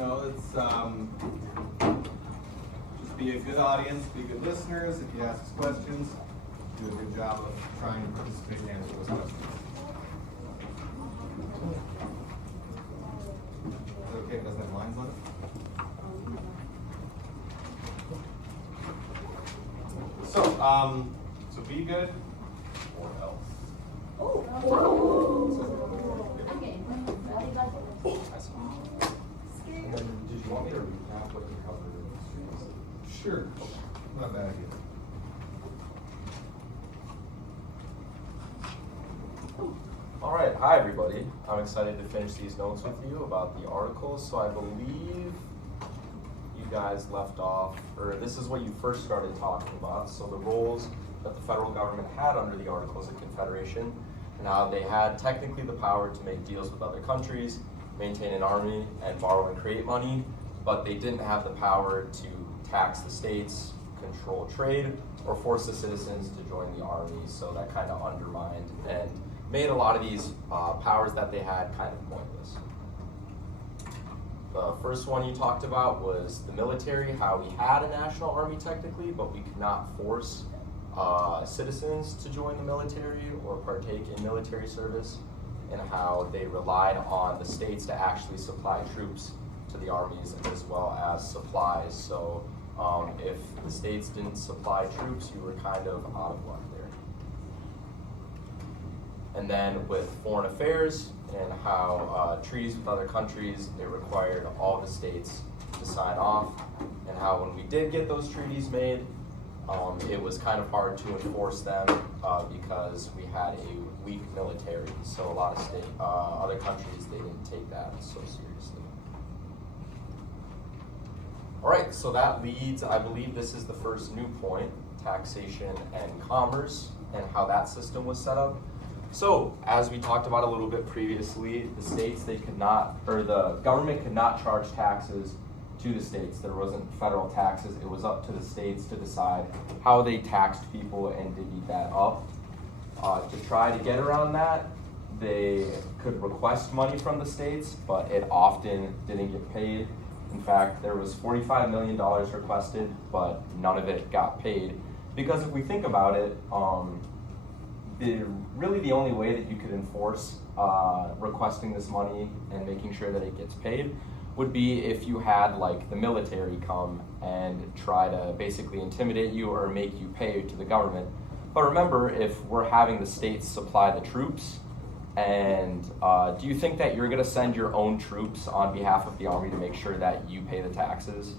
it's just be a good audience, be good listeners. If you ask us questions, do a good job of trying to participate and answer those questions. Is it okay if it doesn't have lines on it? So be good or else. And then, did you want me to recap what you covered in the streams? Sure. Not a bad idea. All right, hi everybody. I'm excited to finish these notes with you about the articles. So I believe you guys left off, or this is what you first started talking about. So the roles that the federal government had under the Articles of Confederation, and how they had technically the power to make deals with other countries, maintain an army, and borrow and create money, but they didn't have the power to tax the states, control trade, or force the citizens to join the army. So that kind of undermined and made a lot of these powers that they had kind of pointless. The first one you talked about was the military, how we had a national army technically, but we could not force citizens to join the military or partake in military service, and how they relied on the states to actually supply troops to the armies as well as supplies. So if the states didn't supply troops, you were kind of out of luck there. And then with foreign affairs and how treaties with other countries, they required all the states to sign off, and how when we did get those treaties made, it was kind of hard to enforce them because we had a weak military. So a lot of other countries, they didn't take that so seriously. All right, so that leads, I believe this is the first new point, taxation and commerce, and how that system was set up. So, as we talked about a little bit previously, the states, they could not, or the government could not charge taxes to the states. There wasn't federal taxes. It was up to the states to decide how they taxed people and divvied that up. To try to get around that, they could request money from the states, but it often didn't get paid. In fact, there was $45 million requested, but none of it got paid. Because if we think about it, really the only way that you could enforce requesting this money and making sure that it gets paid would be if you had like the military come and try to basically intimidate you or make you pay to the government. But remember, if we're having the states supply the troops, and do you think that you're gonna send your own troops on behalf of the army to make sure that you pay the taxes?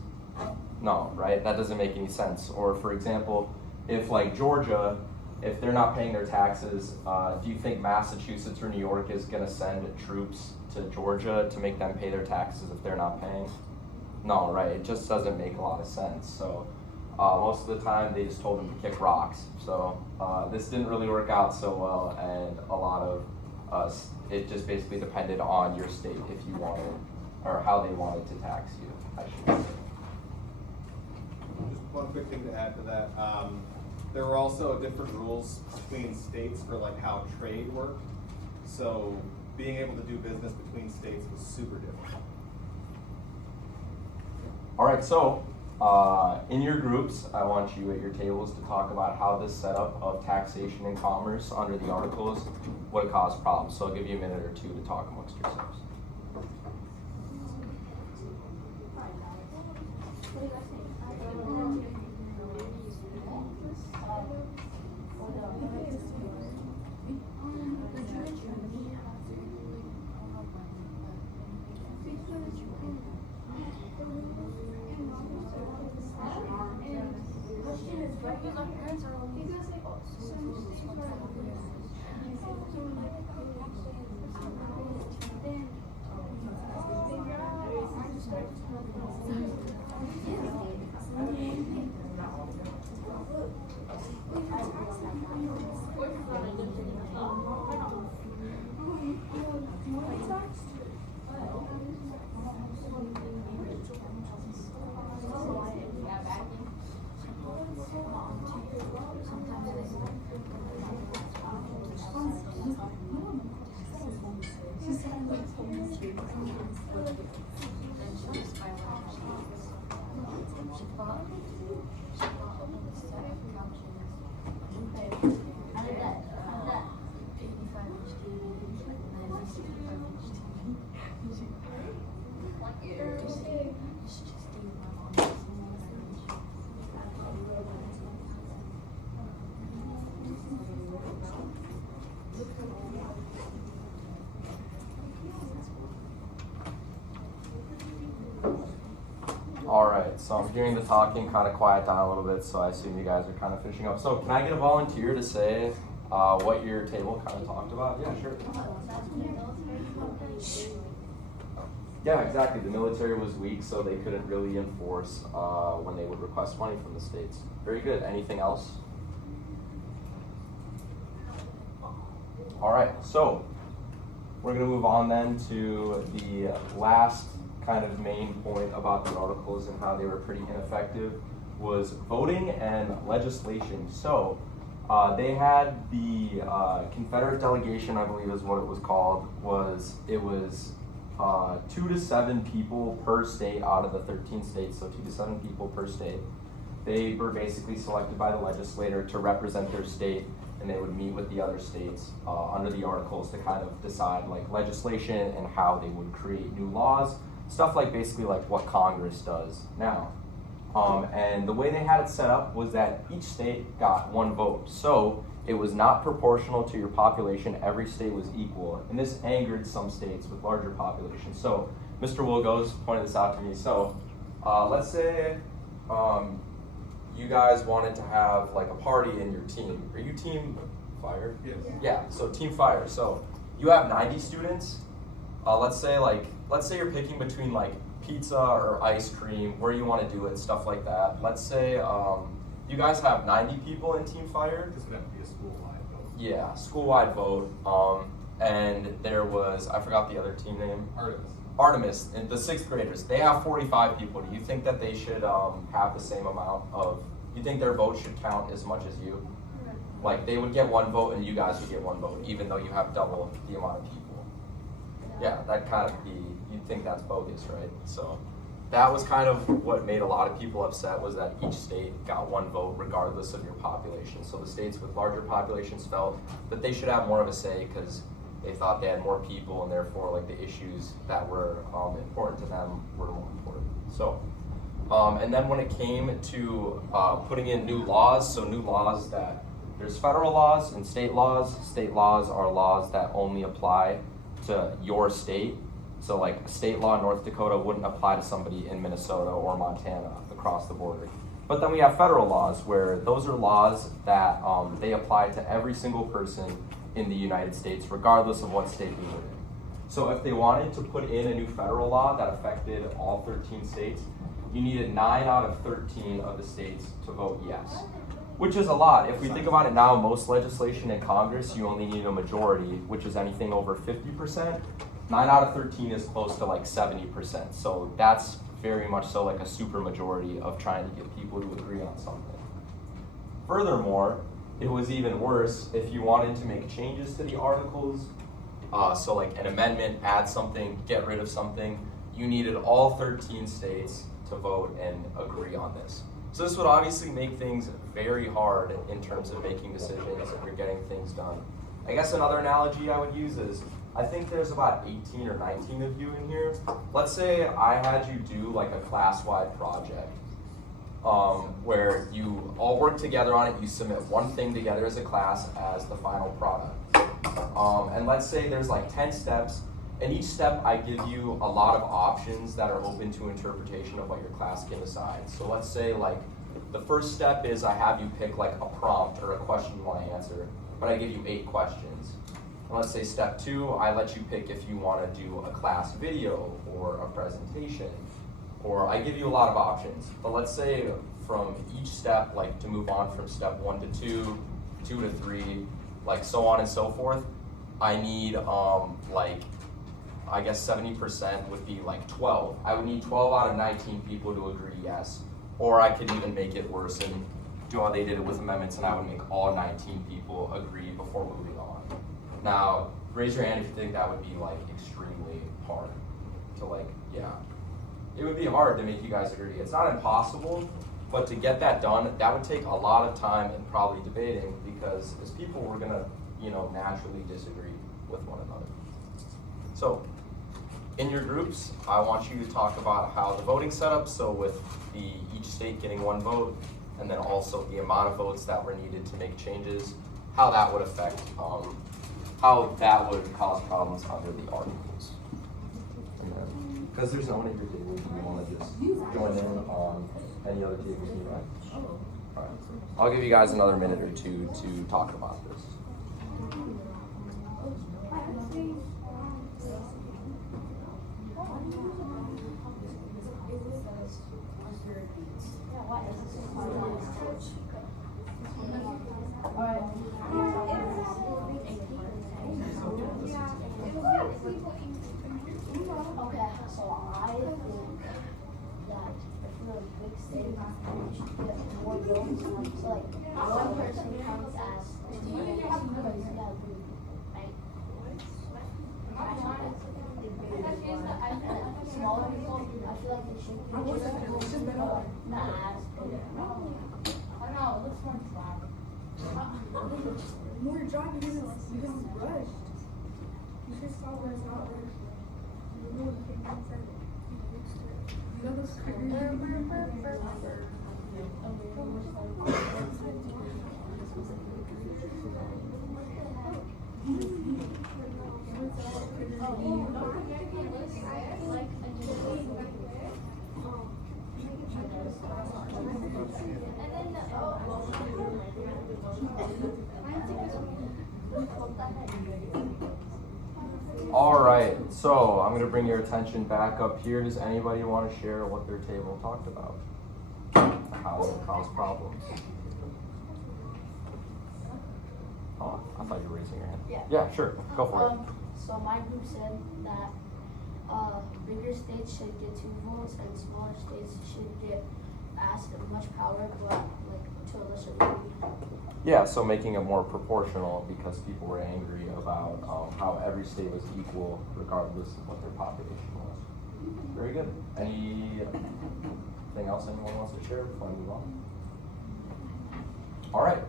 No, right? That doesn't make any sense. Or for example, if like Georgia, if they're not paying their taxes, do you think Massachusetts or New York is gonna send troops to Georgia to make them pay their taxes if they're not paying? No, right? It just doesn't make a lot of sense. So most of the time they just told them to kick rocks. So this didn't really work out so well, and a lot of it just basically depended on your state if you wanted, or how they wanted to tax you, I should say. Just one quick thing to add to that. There were also different rules between states for like how trade worked. So being able to do business between states was super different. All right, so in your groups, I want you at your tables to talk about how this setup of taxation and commerce under the articles would cause problems. So I'll give you a minute or two to talk amongst yourselves. All right, so I'm hearing the talking kind of quiet down a little bit, so I assume you guys are kind of finishing up. So can I get a volunteer to say what your table kind of talked about? Yeah, sure. Yeah, exactly. The military was weak, so they couldn't really enforce when they would request money from the states. Very good. Anything else? All right, so we're going to move on then to the last kind of main point about the articles and how they were pretty ineffective was voting and legislation. So they had the Confederate delegation, I believe is what it was called, it was 2 to 7 people per state out of the 13 states, so 2 to 7 people per state. They were basically selected by the legislator to represent their state, and they would meet with the other states under the articles to kind of decide like legislation and how they would create new laws, stuff like basically like what Congress does now. And the way they had it set up was that each state got 1 vote. So it was not proportional to your population. Every state was equal. And this angered some states with larger populations. So Mr. Wilgos pointed this out to me. So let's say you guys wanted to have like a party in your team. Are you team fire? Yes. Yeah, so team fire. So you have 90 students. Let's say you're picking between like pizza or ice cream, where you want to do it, stuff like that. Let's say you guys have 90 people in Team Fire. This would have to be a school-wide vote. Yeah, school-wide vote. And there was, I forgot the other team name. Artemis, and the 6th graders. They have 45 people. Do you think that they should have the same amount of, you think their vote should count as much as you? Like they would get 1 vote and you guys would get 1 vote, even though you have double the amount of people. Yeah, that kind of be, you'd think that's bogus, right? So that was kind of what made a lot of people upset, was that each state got 1 vote regardless of your population. So the states with larger populations felt that they should have more of a say because they thought they had more people, and therefore like the issues that were important to them were more important. So, and then when it came to putting in new laws, so new laws that there's federal laws and state laws. State laws are laws that only apply to your state. So like a state law in North Dakota wouldn't apply to somebody in Minnesota or Montana across the border. But then we have federal laws, where those are laws that they apply to every single person in the United States, regardless of what state they live in. So if they wanted to put in a new federal law that affected all 13 states, you needed 9 out of 13 of the states to vote yes, which is a lot. If we think about it now, most legislation in Congress, you only need a majority, which is anything over 50%. 9 out of 13 is close to like 70%. So that's very much so like a super majority of trying to get people to agree on something. Furthermore, it was even worse if you wanted to make changes to the articles. So like an amendment, add something, get rid of something. You needed all 13 states to vote and agree on this. So this would obviously make things very hard in terms of making decisions or getting things done. I guess another analogy I would use is, I think there's about 18 or 19 of you in here. Let's say I had you do like a class-wide project where you all work together on it, you submit one thing together as a class as the final product. And let's say there's like 10 steps, and each step I give you a lot of options that are open to interpretation of what your class can decide. So let's say like the first step is I have you pick like a prompt or a question you want to answer, but I give you 8 questions. And let's say step 2, I let you pick if you want to do a class video or a presentation, or I give you a lot of options. But let's say from each step, like to move on from step 1 to 2, 2 to 3, like so on and so forth, I need like, I guess 70% would be like 12. I would need 12 out of 19 people to agree yes. Or I could even make it worse and do how they did it with amendments, and I would make all 19 people agree before moving on. Now, raise your hand if you think that would be like extremely hard to like, yeah. It would be hard to make you guys agree. It's not impossible, but to get that done, that would take a lot of time and probably debating, because as people, we're gonna, naturally disagree with one another. So, in your groups, I want you to talk about how the voting setup, so with each state getting one vote, and then also the amount of votes that were needed to make changes, how that would affect, how that would cause problems under the articles. Because there's no one at your table, do you want to just join in on any other tables nearby? Alright. I'll give you guys another minute or two to talk about this. Okay, so I think that if we're a big state, we should get more votes. So like one person counts as two because you have right? Smaller people, I feel like they should be not as big. I don't know, it looks more flat. More dry because it's rushed. You should saw where it's not rushed. You know the thing inside it. You know those All right, so I'm going to bring your attention back up here. Does anybody want to share what their table talked about? How it caused problems? Oh, I thought you were raising your hand. Yeah, sure. Go for it. So my group said that bigger states should get 2 votes and smaller states should get asked much power, but like to a lesser degree. Yeah, so making it more proportional because people were angry about how every state was equal regardless of what their population was. Very good. Anything else anyone wants to share before I move on? All right.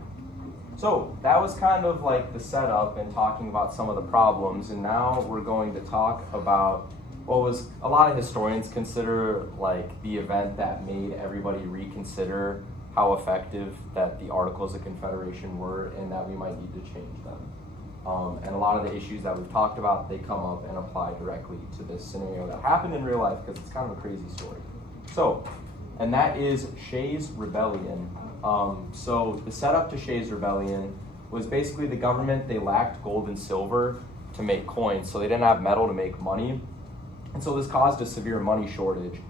So that was kind of like the setup and talking about some of the problems, and now we're going to talk about what was a lot of historians consider like the event that made everybody reconsider how effective that the Articles of Confederation were and that we might need to change them. And a lot of the issues that we've talked about, they come up and apply directly to this scenario that happened in real life because it's kind of a crazy story. So, and that is Shays' Rebellion. So the setup to Shays' Rebellion was basically the government, they lacked gold and silver to make coins, so they didn't have metal to make money. And so this caused a severe money shortage.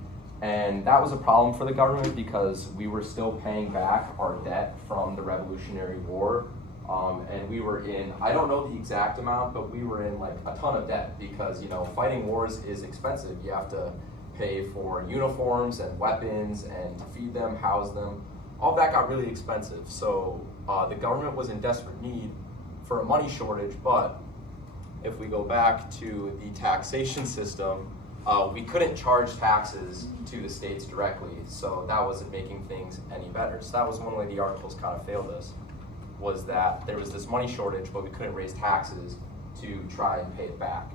And that was a problem for the government because we were still paying back our debt from the Revolutionary War. And we were in, I don't know the exact amount, but we were in like a ton of debt because, you know, fighting wars is expensive. You have to pay for uniforms and weapons and to feed them, house them. All that got really expensive. So the government was in desperate need for a money shortage, but if we go back to the taxation system, we couldn't charge taxes to the states directly, so that wasn't making things any better. So that was one way the articles kind of failed us, was that there was this money shortage, but we couldn't raise taxes to try and pay it back.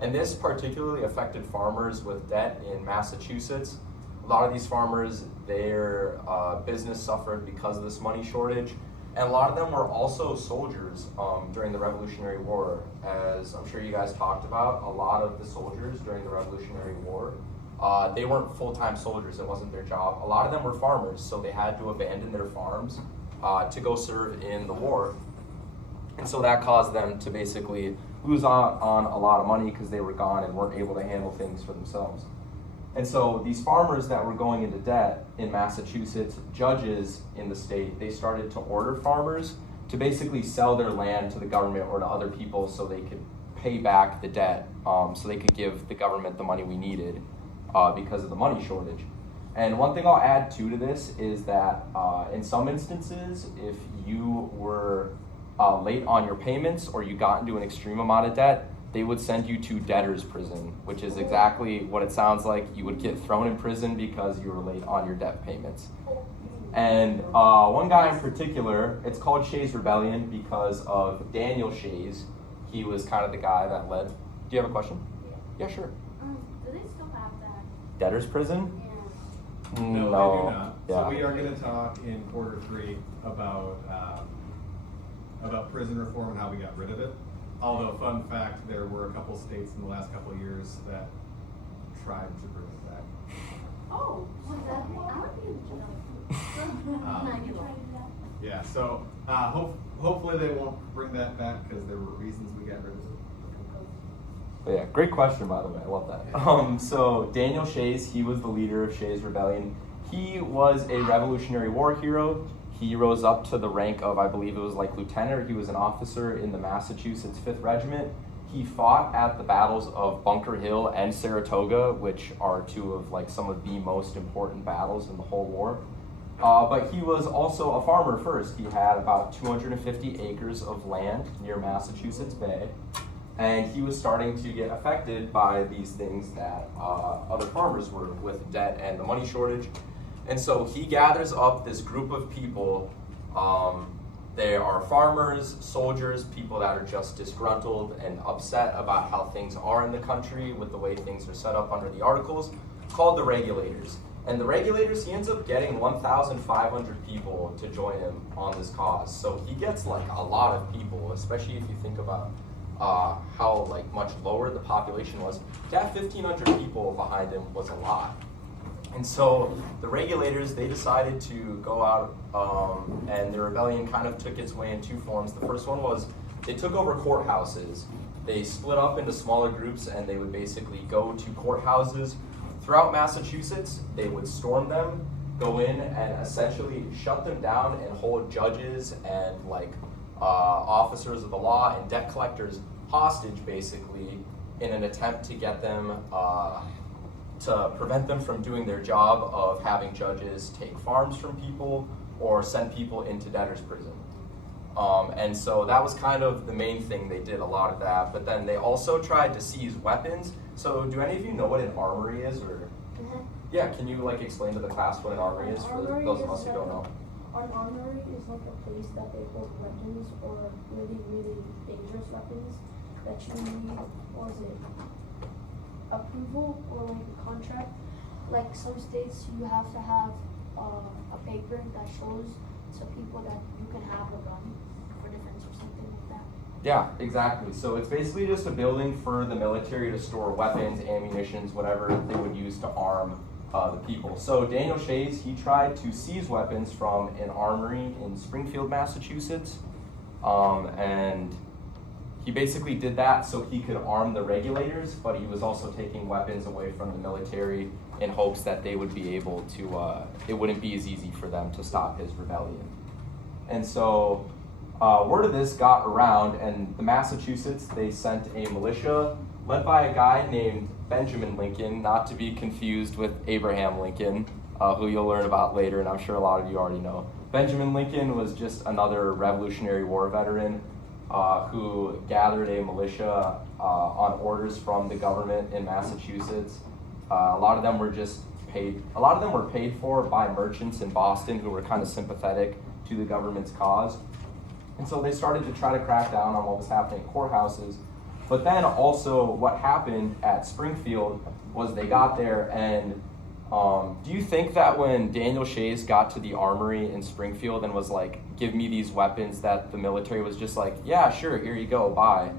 And this particularly affected farmers with debt in Massachusetts. A lot of these farmers, their business suffered because of this money shortage. And a lot of them were also soldiers during the Revolutionary War. As I'm sure you guys talked about, a lot of the soldiers during the Revolutionary War, they weren't full-time soldiers, it wasn't their job. A lot of them were farmers, so they had to abandon their farms to go serve in the war. And so that caused them to basically lose on a lot of money because they were gone and weren't able to handle things for themselves. And so these farmers that were going into debt in Massachusetts, judges in the state, they started to order farmers to basically sell their land to the government or to other people so they could pay back the debt, so they could give the government the money we needed because of the money shortage. And one thing I'll add to this is that in some instances, if you were late on your payments or you got into an extreme amount of debt, they would send you to debtor's prison, which is exactly what it sounds like. You would get thrown in prison because you were late on your debt payments. And one guy in particular, it's called Shays' Rebellion because of Daniel Shays. He was kind of the guy that led. Do you have a question? Yeah, sure. Do they still have that? Debtor's prison? Yeah. No, they do not. Yeah. So we are gonna talk in quarter 3 about prison reform and how we got rid of it. Although, fun fact, there were a couple states in the last couple of years that tried to bring it back. Oh, was that? I would be Yeah, so hopefully they won't bring that back because there were reasons we got rid of it. But yeah, great question, by the way. I love that. So Daniel Shays, he was the leader of Shays Rebellion. He was a Revolutionary War hero. He rose up to the rank of, I believe it was like lieutenant. He was an officer in the Massachusetts 5th Regiment. He fought at the battles of Bunker Hill and Saratoga, which are two of like some of the most important battles in the whole war. But he was also a farmer first. He had about 250 acres of land near Massachusetts Bay. And he was starting to get affected by these things that other farmers were with debt and the money shortage. And so he gathers up this group of people. They are farmers, soldiers, people that are just disgruntled and upset about how things are in the country with the way things are set up under the Articles, called the Regulators. And the Regulators, he ends up getting 1,500 people to join him on this cause. So he gets like a lot of people, especially if you think about how like much lower the population was. To have 1,500 people behind him was a lot. And so the Regulators, they decided to go out, and the rebellion kind of took its way in two forms. The first one was they took over courthouses. They split up into smaller groups, and they would basically go to courthouses throughout Massachusetts. They would storm them, go in, and essentially shut them down and hold judges and like officers of the law and debt collectors hostage, basically, in an attempt to get them to prevent them from doing their job of having judges take farms from people or send people into debtor's prison. And so that was kind of the main thing. They did a lot of that, but then they also tried to seize weapons. So do any of you know what an armory is? Or yeah, can you like explain to the class what an armory is for those of us who don't know? An armory is like a place that they hold weapons or really, really dangerous weapons that you need, what is it, approval or like a contract. Like some states you have to have a paper that shows to people that you can have a gun for defense or something like that. Yeah, exactly. So it's basically just a building for the military to store weapons, ammunitions, whatever they would use to arm the people. So Daniel Shays, he tried to seize weapons from an armory in Springfield, Massachusetts, and he basically did that so he could arm the Regulators, but he was also taking weapons away from the military in hopes that they would be able to, it wouldn't be as easy for them to stop his rebellion. And so word of this got around, and the Massachusetts, they sent a militia led by a guy named Benjamin Lincoln, not to be confused with Abraham Lincoln, who you'll learn about later, and I'm sure a lot of you already know. Benjamin Lincoln was just another Revolutionary War veteran who gathered a militia on orders from the government in Massachusetts. A lot of them were paid for by merchants in Boston who were kind of sympathetic to the government's cause. And so they started to try to crack down on what was happening in courthouses. But then also what happened at Springfield was they got there, and do you think that when Daniel Shays got to the armory in Springfield and was like, give me these weapons, that the military was just like, yeah, sure, here you go, bye?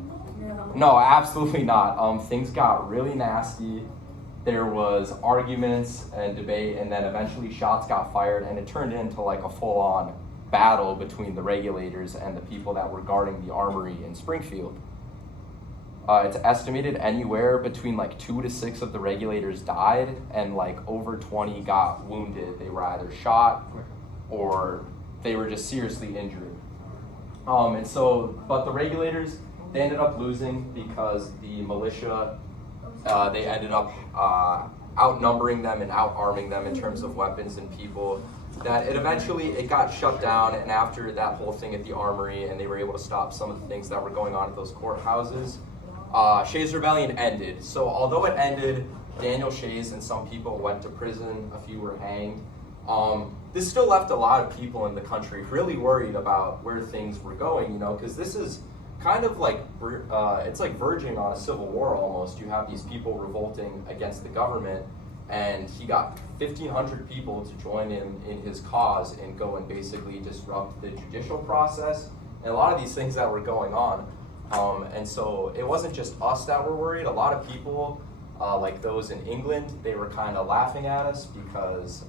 No, absolutely not. Things got really nasty. There was arguments and debate, and then eventually shots got fired, and it turned into like a full-on battle between the Regulators and the people that were guarding the armory in Springfield. It's estimated anywhere between like 2 to 6 of the Regulators died, and like over 20 got wounded. They were either shot or they were just seriously injured. But the Regulators, they ended up losing because the militia, they ended up outnumbering them and outarming them in terms of weapons and people. That it got shut down, and after that whole thing at the armory, and they were able to stop some of the things that were going on at those courthouses, Shays' Rebellion ended. So although it ended, Daniel Shays and some people went to prison, a few were hanged. This still left a lot of people in the country really worried about where things were going, because this is kind of like it's like verging on a civil war almost. You have these people revolting against the government, and he got 1,500 people to join him in his cause and go and basically disrupt the judicial process and a lot of these things that were going on. And so it wasn't just us that were worried. A lot of people, like those in England, they were kind of laughing at us because,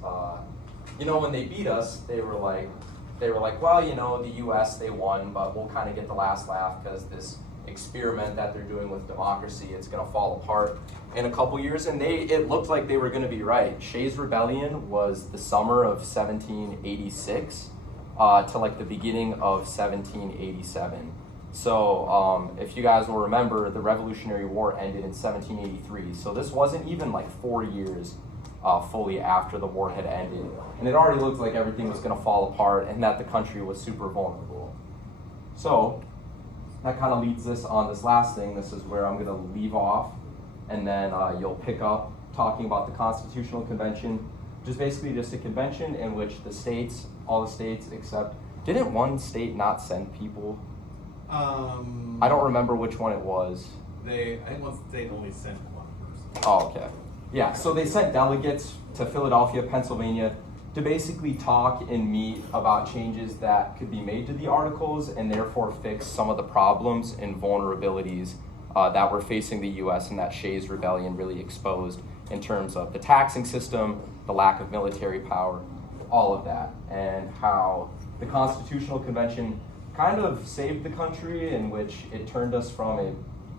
when they beat us, they were like, well, the U.S., they won, but we'll kind of get the last laugh because this experiment that they're doing with democracy, it's going to fall apart in a couple years. And it looked like they were going to be right. Shays' Rebellion was the summer of 1786 to like the beginning of 1787. So if you guys will remember, the Revolutionary War ended in 1783. So this wasn't even like 4 years fully after the war had ended. And it already looked like everything was going to fall apart and that the country was super vulnerable. So that kind of leads us on this last thing. This is where I'm going to leave off, and then you'll pick up talking about the Constitutional Convention, which is basically just a convention in which the states, all the states except, didn't one state not send people? I don't remember which one it was. I think one state only sent one person. Oh, okay. Yeah, so they sent delegates to Philadelphia, Pennsylvania, to basically talk and meet about changes that could be made to the articles and therefore fix some of the problems and vulnerabilities that were facing the U.S. and that Shays' Rebellion really exposed in terms of the taxing system, the lack of military power, all of that, and how the Constitutional Convention kind of saved the country, in which it turned us from a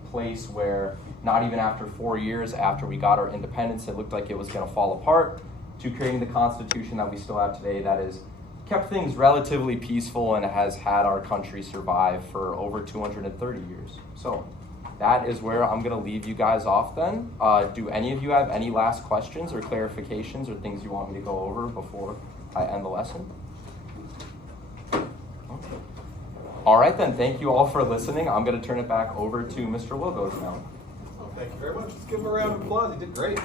place where not even after 4 years after we got our independence, it looked like it was going to fall apart, to creating the Constitution that we still have today that has kept things relatively peaceful and has had our country survive for over 230 years. So that is where I'm going to leave you guys off then. Do any of you have any last questions or clarifications or things you want me to go over before I end the lesson? All right then, thank you all for listening. I'm going to turn it back over to Mr. Wilgos now. Well, thank you very much. Let's give him a round of applause. He did great.